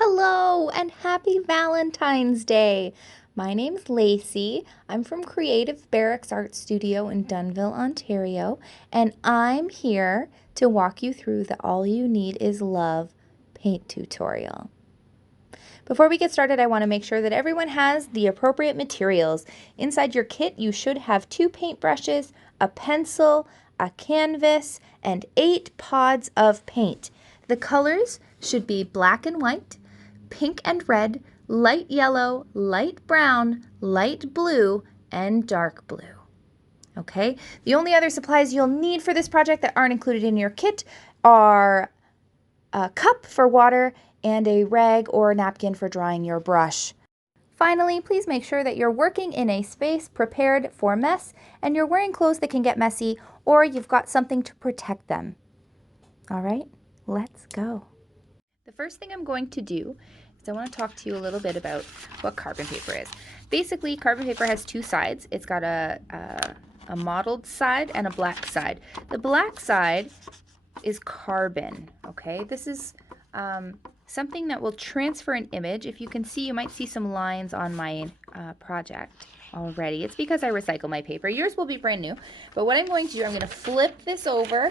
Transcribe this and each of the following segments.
Hello and happy Valentine's Day. My name's Lacey. I'm from Creative Barracks Art Studio in Dunnville, Ontario, and I'm here to walk you through the All You Need Is Love paint tutorial. Before we get started, I want to make sure that everyone has the appropriate materials. Inside your kit, you should have 2 paintbrushes, a pencil, a canvas, and 8 pods of paint. The colors should be black and white, pink and red, light yellow, light brown, light blue, and dark blue. Okay, the only other supplies you'll need for this project that aren't included in your kit are a cup for water and a rag or napkin for drying your brush. Finally, please make sure that you're working in a space prepared for mess and you're wearing clothes that can get messy or you've got something to protect them. All right, let's go. The first thing I'm going to do is I want to talk to you a little bit about what carbon paper is. Basically, carbon paper has 2 sides. It's got a mottled side and a black side. The black side is carbon, okay? This is something that will transfer an image. If you can see, you might see some lines on my project already. It's because I recycle my paper. Yours will be brand new. But what I'm going to do, I'm going to flip this over.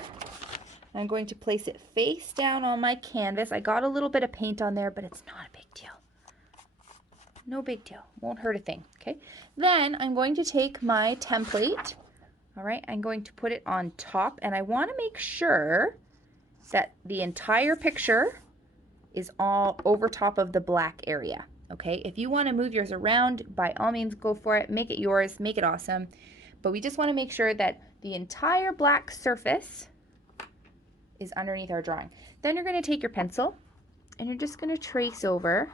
I'm going to place it face down on my canvas. I got a little bit of paint on there, but it's not a big deal. No big deal. Won't hurt a thing, okay? Then I'm going to take my template, all right? I'm going to put it on top, and I want to make sure that the entire picture is all over top of the black area, okay? If you want to move yours around, by all means, go for it. Make it yours. Make it awesome. But we just want to make sure that the entire black surface is underneath our drawing. Then you're going to take your pencil and you're just going to trace over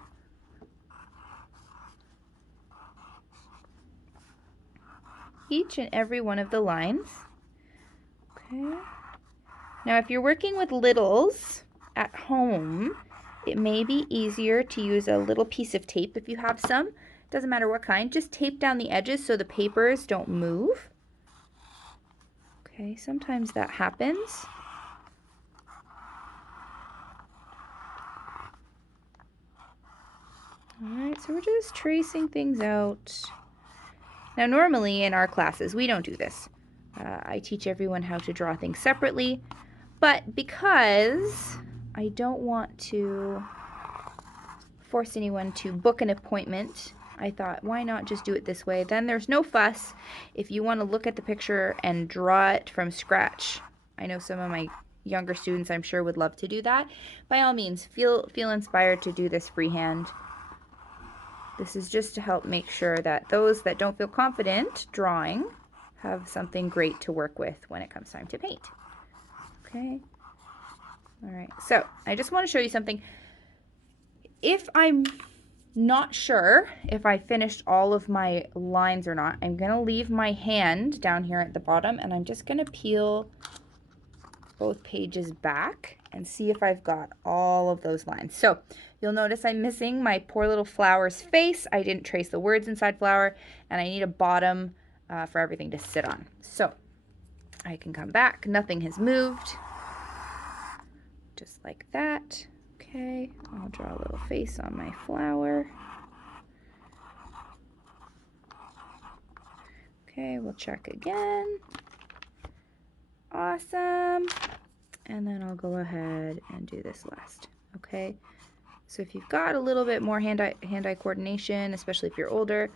each and every one of the lines. Okay. Now if you're working with littles at home, it may be easier to use a little piece of tape if you have some. Doesn't matter what kind, just tape down the edges so the papers don't move. Okay, sometimes that happens. Alright, so we're just tracing things out. Now normally in our classes we don't do this. I teach everyone how to draw things separately, but because I don't want to force anyone to book an appointment, I thought, why not just do it this way? Then there's no fuss. If you want to look at the picture and draw it from scratch, I know some of my younger students I'm sure would love to do that. By all means, feel inspired to do this freehand. This is just to help make sure that those that don't feel confident drawing have something great to work with when it comes time to paint. Okay. All right. So I just want to show you something. If I'm not sure if I finished all of my lines or not, I'm going to leave my hand down here at the bottom and I'm just going to peel both pages back and see if I've got all of those lines. So you'll notice I'm missing my poor little flower's face. I didn't trace the words inside flower, and I need a bottom for everything to sit on. So I can come back. Nothing has moved. Just like that. Okay, I'll draw a little face on my flower. Okay, we'll check again. Awesome. And then I'll go ahead and do this last. Okay, so if you've got a little bit more hand-eye coordination, especially if you're older,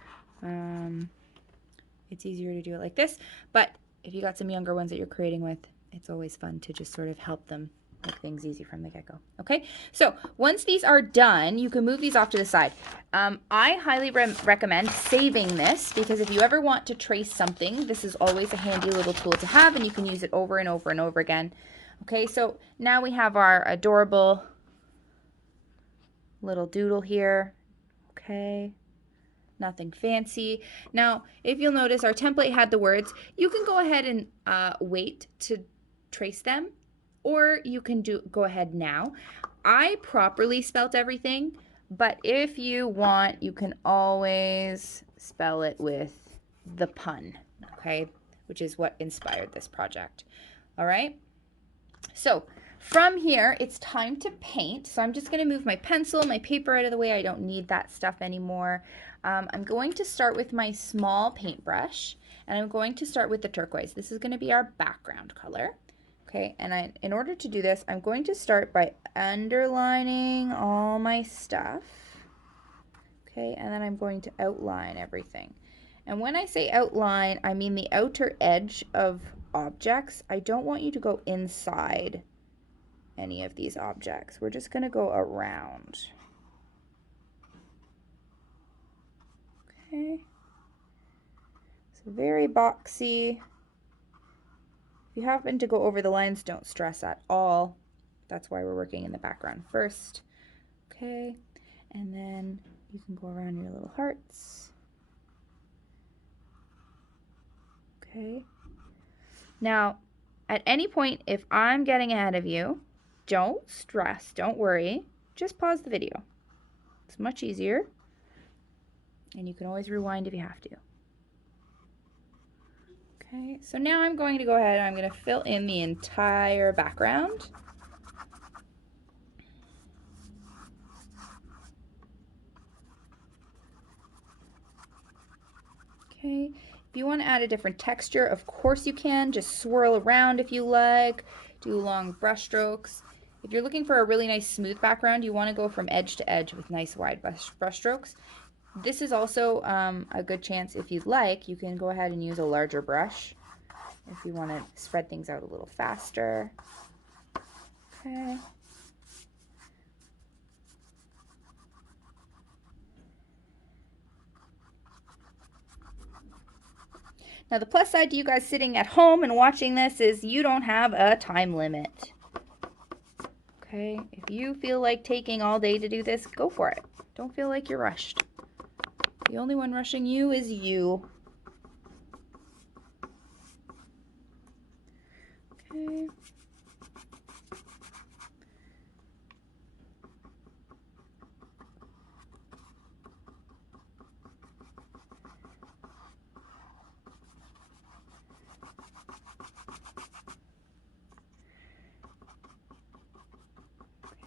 it's easier to do it like this. But if you got some younger ones that you're creating with, it's always fun to just sort of help them make things easy from the get-go. Okay, so once these are done, you can move these off to the side. I highly recommend saving this, because if you ever want to trace something, this is always a handy little tool to have, and you can use it over and over and over again. Okay, so now we have our adorable little doodle here. Okay, nothing fancy. Now, if you'll notice, our template had the words. You can go ahead and wait to trace them, or you can go ahead now. I properly spelt everything, but if you want, you can always spell it with the pun, okay, which is what inspired this project. All right, so From here, it's time to paint. So I'm just going to move my pencil, my paper out of the way. I don't need that stuff anymore. I'm going to start with my small paintbrush, and I'm going to start with the turquoise. This is going to be our background color. Okay, and in order to do this, I'm going to start by underlining all my stuff. Okay, and then I'm going to outline everything. And when I say outline, I mean the outer edge of objects. I don't want you to go inside any of these objects. We're just going to go around. Okay. So very boxy. If you happen to go over the lines, don't stress at all. That's why we're working in the background first. Okay. And then you can go around your little hearts. Okay. Now, at any point, if I'm getting ahead of you, don't stress, don't worry, just pause the video. It's much easier, and you can always rewind if you have to. Okay, so now I'm going to go ahead and I'm going to fill in the entire background. Okay, if you want to add a different texture, of course you can. Just swirl around if you like, do long brush strokes. If you're looking for a really nice smooth background, you want to go from edge to edge with nice wide brush strokes. This is also a good chance, if you'd like, you can go ahead and use a larger brush if you want to spread things out a little faster. Okay. Now the plus side to you guys sitting at home and watching this is you don't have a time limit. Okay, if you feel like taking all day to do this, go for it. Don't feel like you're rushed. The only one rushing you is you. Okay.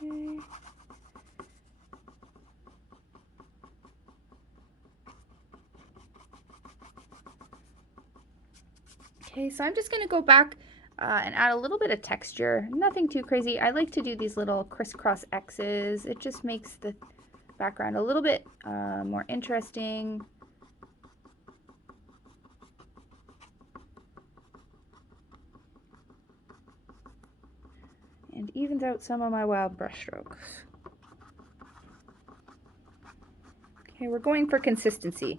Okay. Okay, so I'm just going to go back and add a little bit of texture. Nothing too crazy. I like to do these little crisscross X's. It just makes the background a little bit more interesting. And evens out some of my wild brush strokes. Okay, we're going for consistency.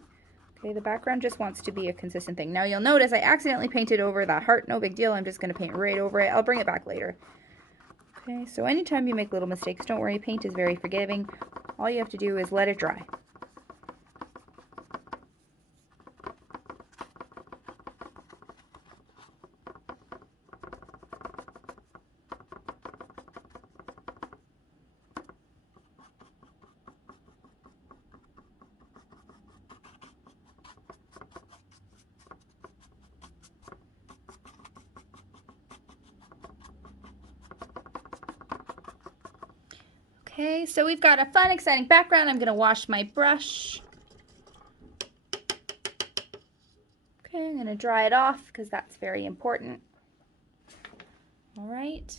Okay, the background just wants to be a consistent thing. Now you'll notice I accidentally painted over that heart. No big deal. I'm just going to paint right over it. I'll bring it back later. Okay, so anytime you make little mistakes, don't worry. Paint is very forgiving. All you have to do is let it dry. Okay, so we've got a fun, exciting background. I'm going to wash my brush. Okay, I'm going to dry it off because that's very important. All right.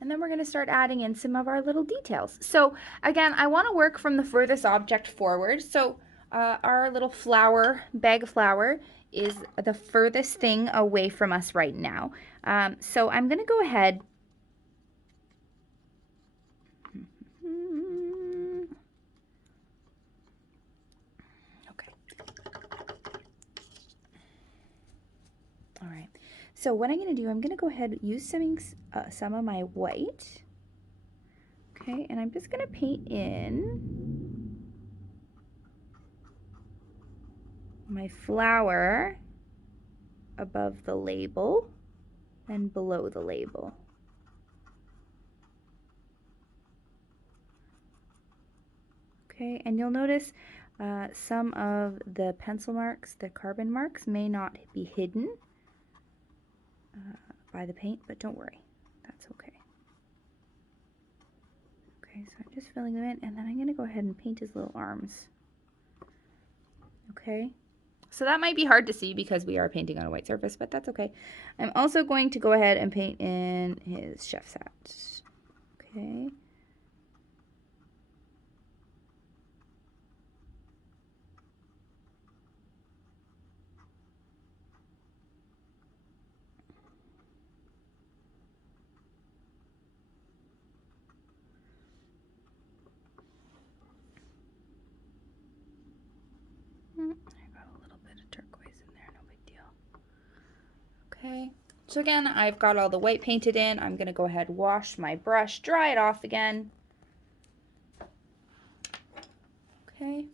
And then we're going to start adding in some of our little details. So again, I want to work from the furthest object forward. So our little flower, bag of flour, is the furthest thing away from us right now. So I'm going to go ahead. Okay. All right. So what I'm going to do, I'm going to go ahead and use some of my white. Okay, and I'm just going to paint in my flower above the label and below the label. Okay, and you'll notice some of the pencil marks, the carbon marks, may not be hidden by the paint, but don't worry, that's okay. Okay, so I'm just filling them in, and then I'm going to go ahead and paint his little arms. Okay, so that might be hard to see because we are painting on a white surface, but that's okay. I'm also going to go ahead and paint in his chef's hat. Okay. I got a little bit of turquoise in there, no big deal. Okay, so again, I've got all the white painted in. I'm gonna go ahead, wash my brush, dry it off again. Okay.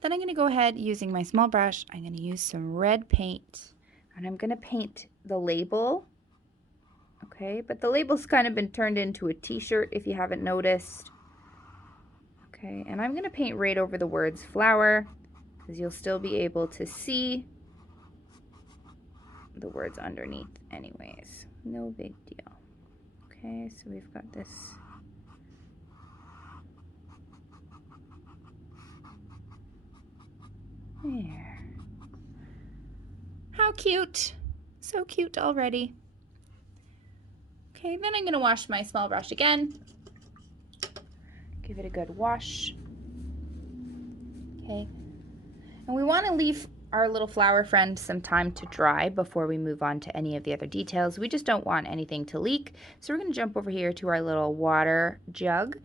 Then I'm gonna go ahead using my small brush. I'm gonna use some red paint, and I'm gonna paint the label. Okay, but the label's kind of been turned into a t-shirt if you haven't noticed. Okay, and I'm going to paint right over the words flower because you'll still be able to see the words underneath anyways. No big deal. Okay, so we've got this. There. How cute. So cute already. Okay, then I'm going to wash my small brush again. Give it a good wash. Okay. And we want to leave our little flower friend some time to dry before we move on to any of the other details. We just don't want anything to leak. So we're going to jump over here to our little water jug.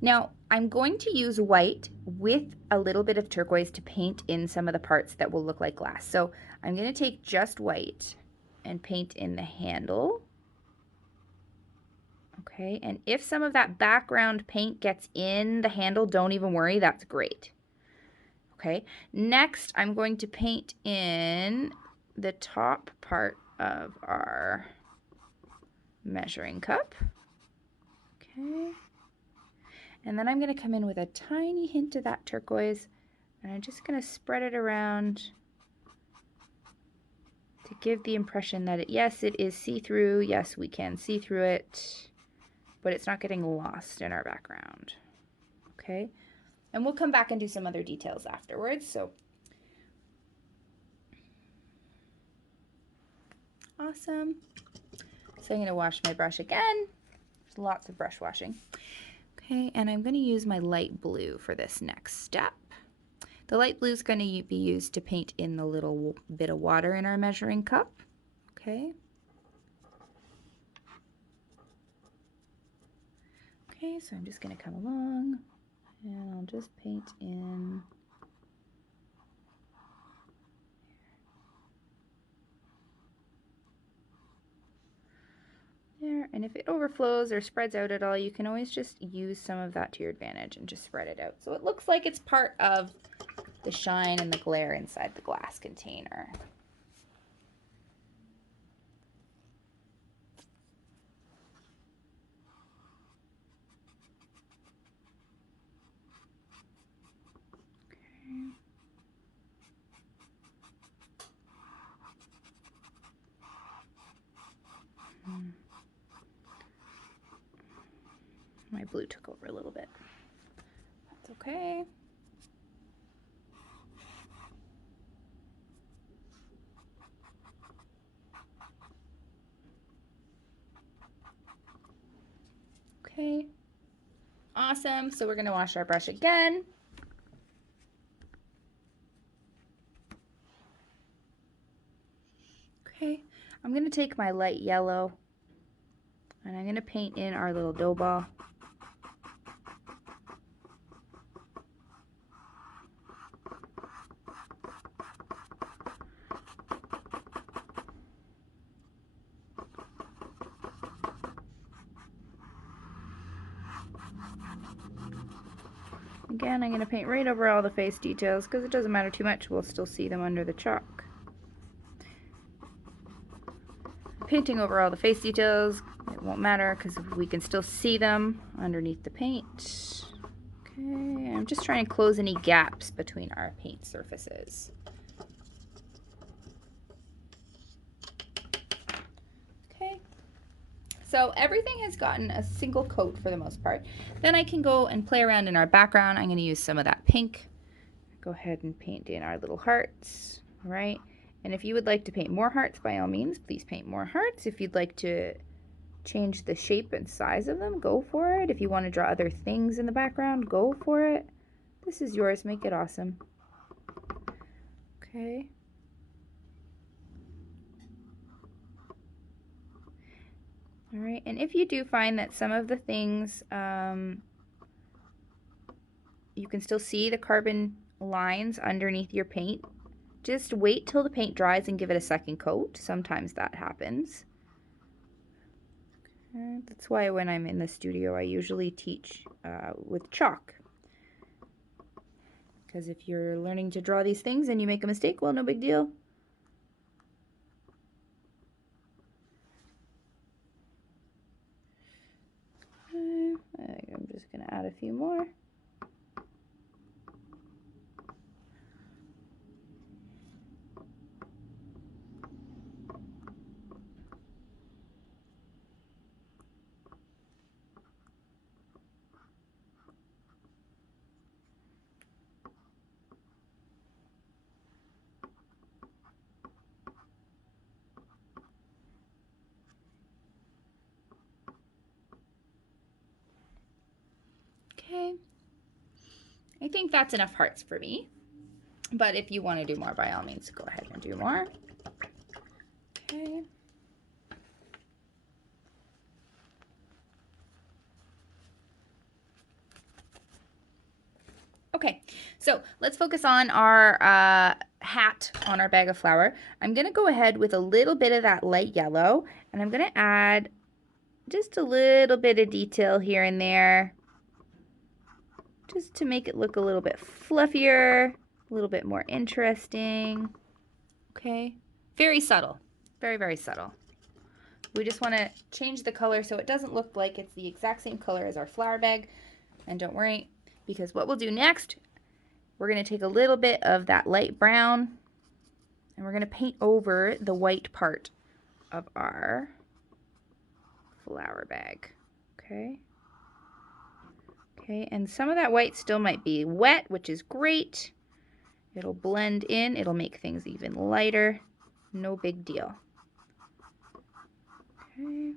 Now, I'm going to use white with a little bit of turquoise to paint in some of the parts that will look like glass. So I'm going to take just white and paint in the handle. Okay, and if some of that background paint gets in the handle, don't even worry, that's great. Okay, next I'm going to paint in the top part of our measuring cup. Okay, and then I'm going to come in with a tiny hint of that turquoise, and I'm just going to spread it around to give the impression that yes, it is see-through. Yes, we can see through it, but it's not getting lost in our background. Okay. And we'll come back and do some other details afterwards. So, awesome. So I'm going to wash my brush again. There's lots of brush washing. Okay, and I'm going to use my light blue for this next step. The light blue is going to be used to paint in the little bit of water in our measuring cup. Okay. Okay, so I'm just going to come along and I'll just paint in there. And if it overflows or spreads out at all, you can always just use some of that to your advantage and just spread it out. So it looks like it's part of the shine and the glare inside the glass container. My blue took over a little bit. That's okay. Okay. Awesome. So we're going to wash our brush again. Okay. I'm going to take my light yellow and I'm going to paint in our little dough ball. Again, I'm going to paint right over all the face details because it doesn't matter too much. We'll still see them under the chalk. Painting over all the face details, it won't matter because we can still see them underneath the paint. Okay, I'm just trying to close any gaps between our paint surfaces. So everything has gotten a single coat for the most part. Then I can go and play around in our background. I'm going to use some of that pink. Go ahead and paint in our little hearts, all right? And if you would like to paint more hearts, by all means, please paint more hearts. If you'd like to change the shape and size of them, go for it. If you want to draw other things in the background, go for it. This is yours. Make it awesome. Okay. All right, and if you do find that some of the things, you can still see the carbon lines underneath your paint, just wait till the paint dries and give it a second coat. Sometimes that happens. That's why when I'm in the studio, I usually teach with chalk. Because if you're learning to draw these things and you make a mistake, well, no big deal. I'm just going to add a few more. Okay, I think that's enough hearts for me, but if you want to do more, by all means, go ahead and do more. Okay. Okay, so let's focus on our hat on our bag of flour. I'm going to go ahead with a little bit of that light yellow, and I'm going to add just a little bit of detail here and there, just to make it look a little bit fluffier, a little bit more interesting. Okay, very subtle, very, very subtle. We just want to change the color so it doesn't look like it's the exact same color as our flour bag. And don't worry, because what we'll do next, we're going to take a little bit of that light brown and we're going to paint over the white part of our flour bag. Okay. Okay, and some of that white still might be wet, which is great. It'll blend in, it'll make things even lighter. No big deal. Okay.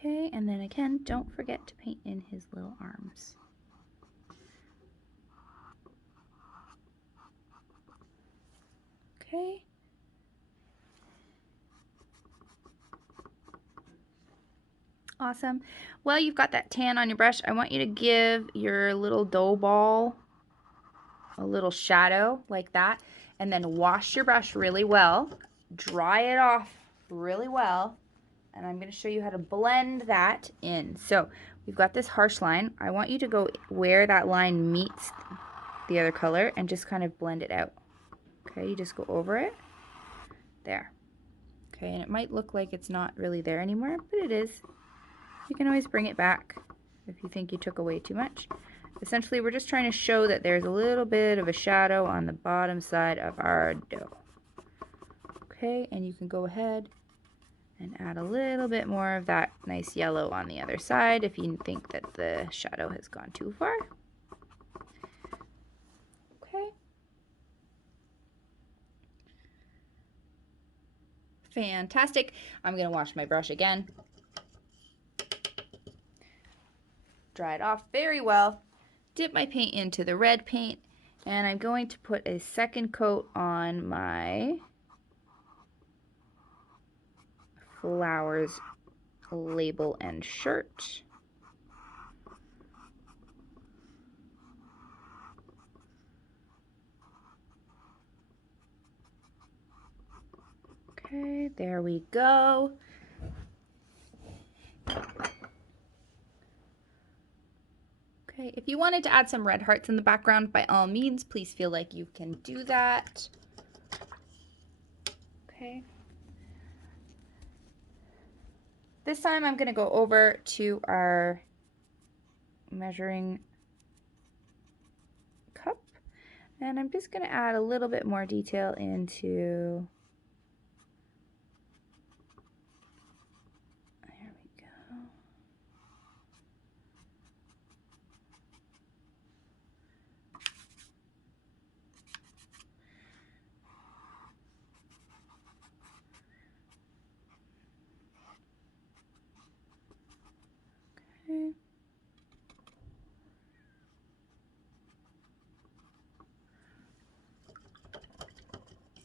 Okay, and then again, don't forget to paint in his little arms. Okay. Awesome. Well, you've got that tan on your brush. I want you to give your little dough ball a little shadow like that, and then wash your brush really well. Dry it off really well. And I'm going to show you how to blend that in. So we've got this harsh line. I want you to go where that line meets the other color and just kind of blend it out. Okay, you just go over it. There. Okay, and it might look like it's not really there anymore, but it is. You can always bring it back if you think you took away too much. Essentially, we're just trying to show that there's a little bit of a shadow on the bottom side of our dough. Okay, and you can go ahead and add a little bit more of that nice yellow on the other side if you think that the shadow has gone too far. Okay. Fantastic. I'm going to wash my brush again. Dry it off very well. Dip my paint into the red paint, and I'm going to put a second coat on my flowers label and shirt. Okay, there we go. Okay, if you wanted to add some red hearts in the background, by all means, please feel like you can do that. Okay. This time I'm going to go over to our measuring cup, and I'm just going to add a little bit more detail into, there we go. Okay.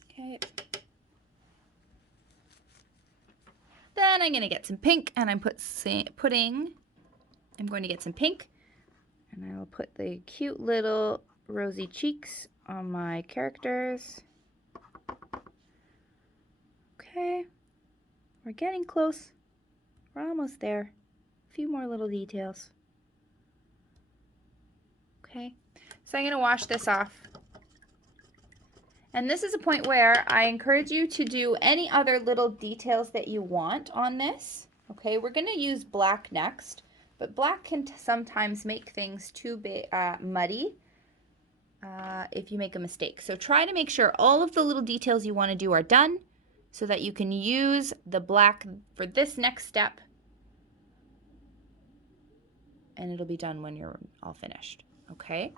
Okay. Then I'm going to get some pink, and I'm going to get some pink, and I will put the cute little rosy cheeks on my characters. Okay, we're getting close. We're almost there. A few more little details. Okay, so I'm going to wash this off. And this is a point where I encourage you to do any other little details that you want on this. Okay, we're going to use black next, but black can sometimes make things too muddy if you make a mistake. So try to make sure all of the little details you want to do are done so that you can use the black for this next step, and it'll be done when you're all finished. Okay?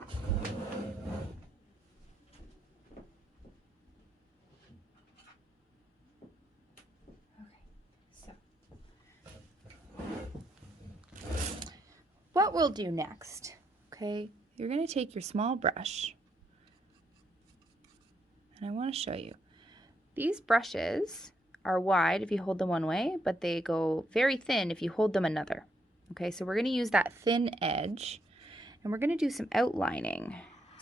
What we'll do next, okay, you're going to take your small brush, and I want to show you. These brushes are wide if you hold them one way, but they go very thin if you hold them another. Okay, so we're going to use that thin edge, and we're going to do some outlining.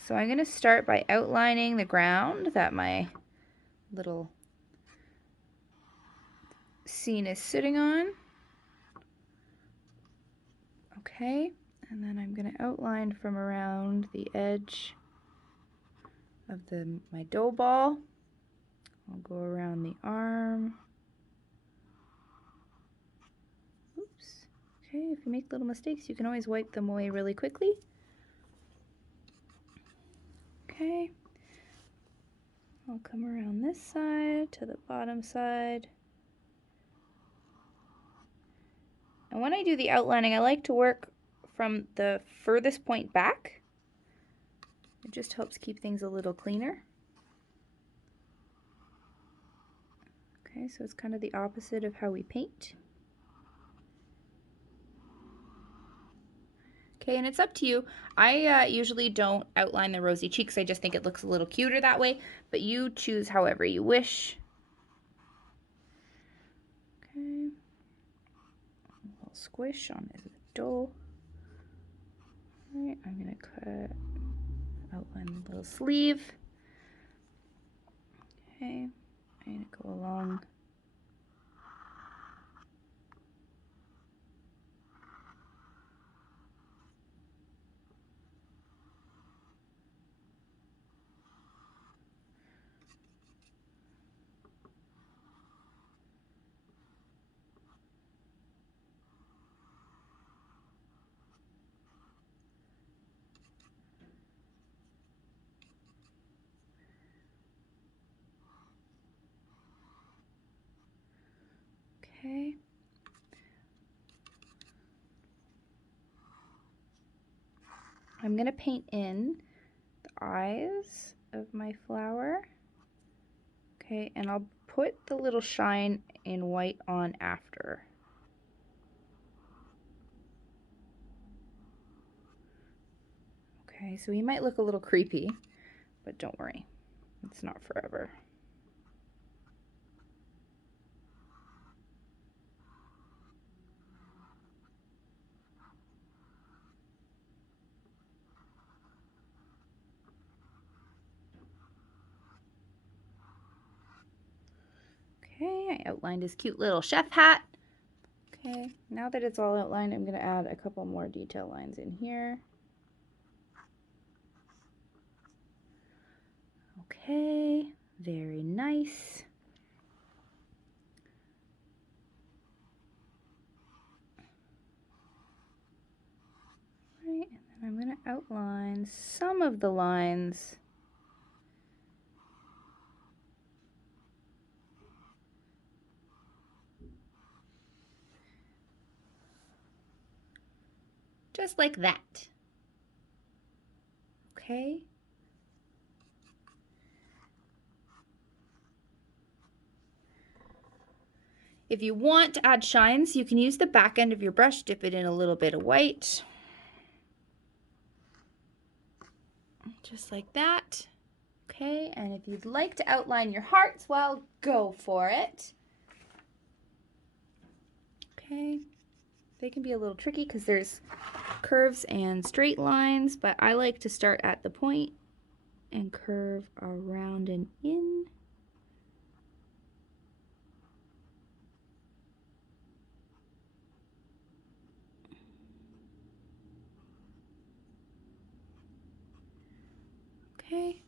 So I'm going to start by outlining the ground that my little scene is sitting on. Okay, and then I'm going to outline from around the edge of my dough ball. I'll go around the arm. Oops. Okay, if you make little mistakes, you can always wipe them away really quickly. Okay. I'll come around this side to the bottom side. And when I do the outlining, I like to work from the furthest point back. It just helps keep things a little cleaner. Okay, so it's kind of the opposite of how we paint. Okay, and it's up to you. I usually don't outline the rosy cheeks. I just think it looks a little cuter that way, but you choose however you wish. Okay, a little squish on the dough. All right, I'm gonna outline the little sleeve. Okay, I'm gonna go along. Okay. I'm going to paint in the eyes of my flower. Okay, and I'll put the little shine in white on after. Okay, so he might look a little creepy, but don't worry, it's not forever. Okay, I outlined his cute little chef hat. Okay, now that it's all outlined, I'm going to add a couple more detail lines in here. Okay, very nice. Right, and then I'm going to outline some of the lines. Just like that. Okay. If you want to add shines, you can use the back end of your brush, dip it in a little bit of white. Just like that. Okay, and if you'd like to outline your hearts, well, go for it. Okay, they can be a little tricky because there's curves and straight lines, but I like to start at the point and curve around and in. Okay.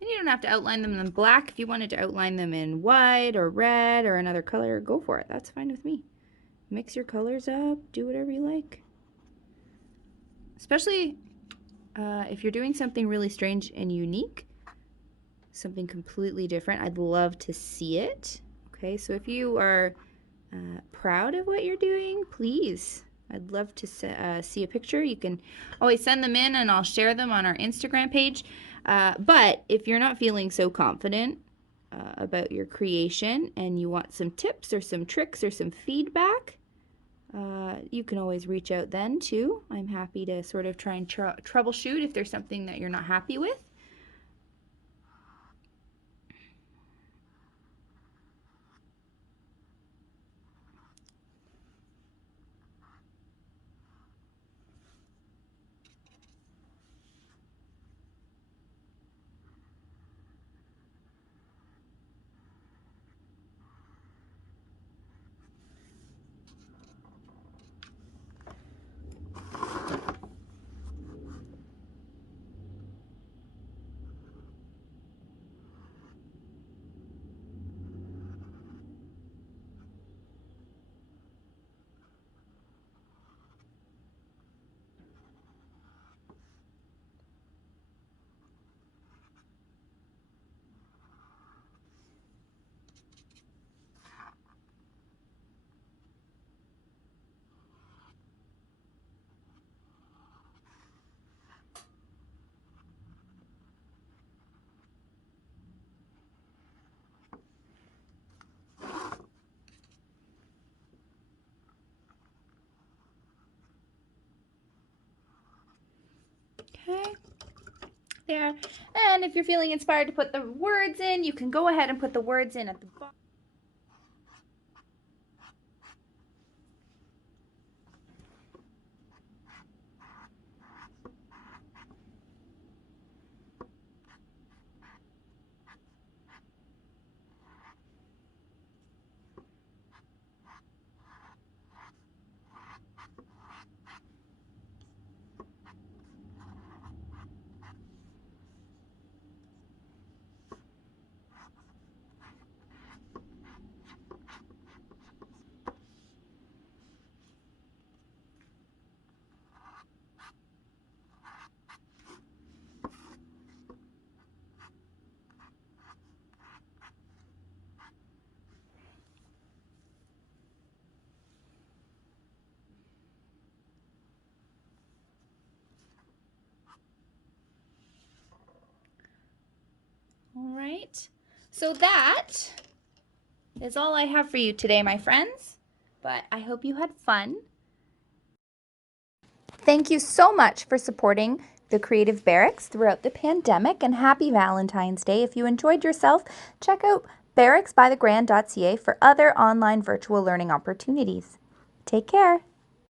And you don't have to outline them in black. If you wanted to outline them in white or red or another color, go for it. That's fine with me. Mix your colors up, do whatever you like. Especially if you're doing something really strange and unique, something completely different, I'd love to see it. Okay, so if you are proud of what you're doing, please, I'd love to see a picture. You can always send them in and I'll share them on our Instagram page. But if you're not feeling so confident about your creation and you want some tips or some tricks or some feedback, you can always reach out then too. I'm happy to sort of try and troubleshoot if there's something that you're not happy with. Okay, there. And if you're feeling inspired to put the words in, you can go ahead and put the words in at the bottom. All right, so that is all I have for you today, my friends, but I hope you had fun. Thank you so much for supporting the Creative Barracks throughout the pandemic, and happy Valentine's Day. If you enjoyed yourself, check out barracksbythegrand.ca for other online virtual learning opportunities. Take care.